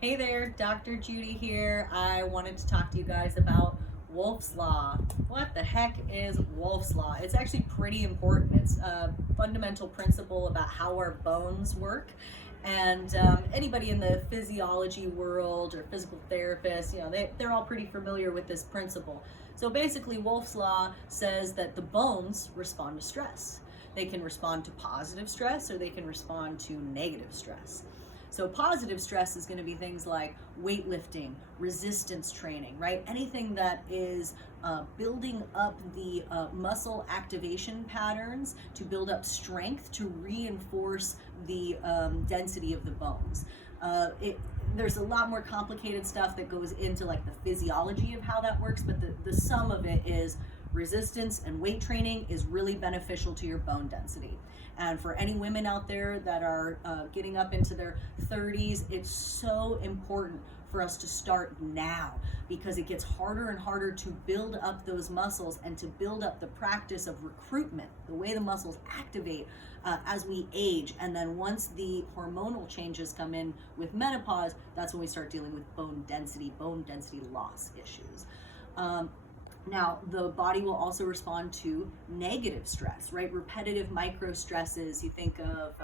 Hey there, Dr. Judy here. I wanted to talk to you guys about Wolff's Law. What the heck is Wolff's Law? It's actually pretty important. It's a fundamental principle about how our bones work. And anybody in the physiology world or physical therapists, they're all pretty familiar with this principle. So basically, Wolff's Law says that the bones respond to stress. They can respond to positive stress or they can respond to negative stress. So positive stress is going to be things like weightlifting, resistance training, right? Anything that is building up the muscle activation patterns to build up strength to reinforce the density of the bones. There's a lot more complicated stuff that goes into like the physiology of how that works, but the sum of it is resistance and weight training is really beneficial to your bone density. And for any women out there that are getting up into their 30s, it's so important for us to start now because it gets harder and harder to build up those muscles and to build up the practice of recruitment, the way the muscles activate as we age. And then once the hormonal changes come in with menopause, that's when we start dealing with bone density loss issues. Now, the body will also respond to negative stress, right? Repetitive micro stresses. You think of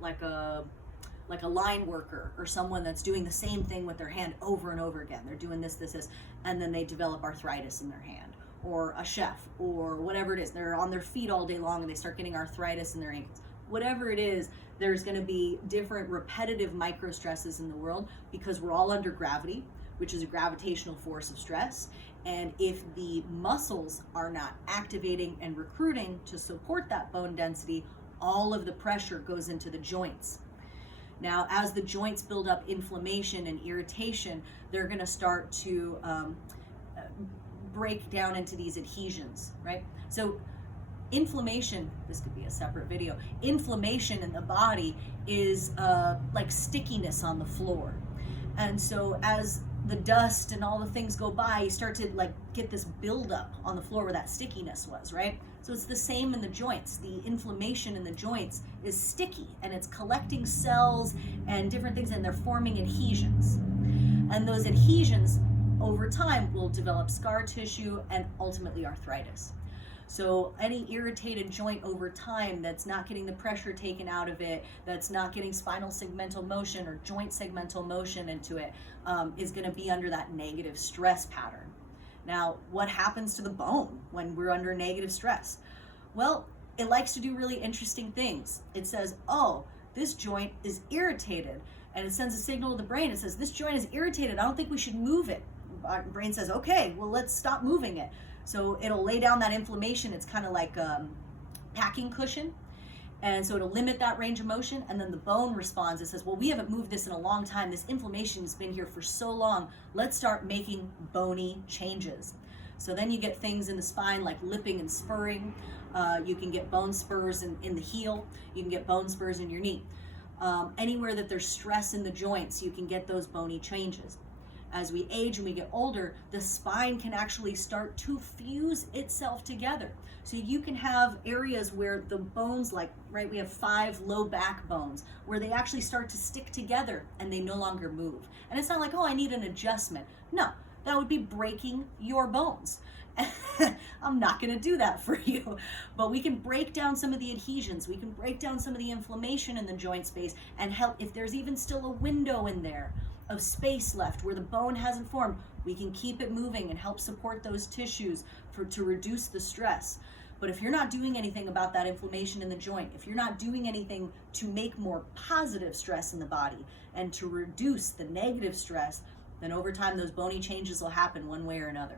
like a line worker or someone that's doing the same thing with their hand over and over again. They're doing this, and then they develop arthritis in their hand. Or a chef, or whatever it is. They're on their feet all day long and they start getting arthritis in their ankles. Whatever it is, there's going to be different repetitive micro stresses in the world because we're all under gravity, which is a gravitational force of stress. And if the muscles are not activating and recruiting to support that bone density, all of the pressure goes into the joints. Now, as the joints build up inflammation and irritation, they're going to start to break down into these adhesions, right? So inflammation, this could be a separate video, inflammation in the body is like stickiness on the floor. And so as the dust and all the things go by, you start to like get this buildup on the floor where that stickiness was, right? So it's the same in the joints. The inflammation in the joints is sticky and it's collecting cells and different things and they're forming adhesions. And those adhesions over time will develop scar tissue and ultimately arthritis. So any irritated joint over time that's not getting the pressure taken out of it, that's not getting spinal segmental motion or joint segmental motion into it, is going to be under that negative stress pattern. Now, what happens to the bone when we're under negative stress? Well, it likes to do really interesting things. It says, oh, this joint is irritated, and it sends a signal to the brain. It says, this joint is irritated. I don't think we should move it. Our brain says, okay, well, let's stop moving it. So it'll lay down that inflammation. It's kind of like a packing cushion. And so it'll limit that range of motion. And then the bone responds. It says, well, we haven't moved this in a long time. This inflammation's been here for so long. Let's start making bony changes. So then you get things in the spine like lipping and spurring. You can get bone spurs in the heel. You can get bone spurs in your knee. Anywhere that there's stress in the joints, you can get those bony changes. As we age and we get older, the spine can actually start to fuse itself together. So you can have areas where the bones, like, right, we have 5 low back bones, where they actually start to stick together and they no longer move. And it's not like, oh, I need an adjustment. No, that would be breaking your bones. I'm not going to do that for you. But we can break down some of the adhesions. We can break down some of the inflammation in the joint space and help if there's even still a window in there of space left where the bone hasn't formed, we can keep it moving and help support those tissues to reduce the stress. But if you're not doing anything about that inflammation in the joint, if you're not doing anything to make more positive stress in the body and to reduce the negative stress, then over time those bony changes will happen one way or another.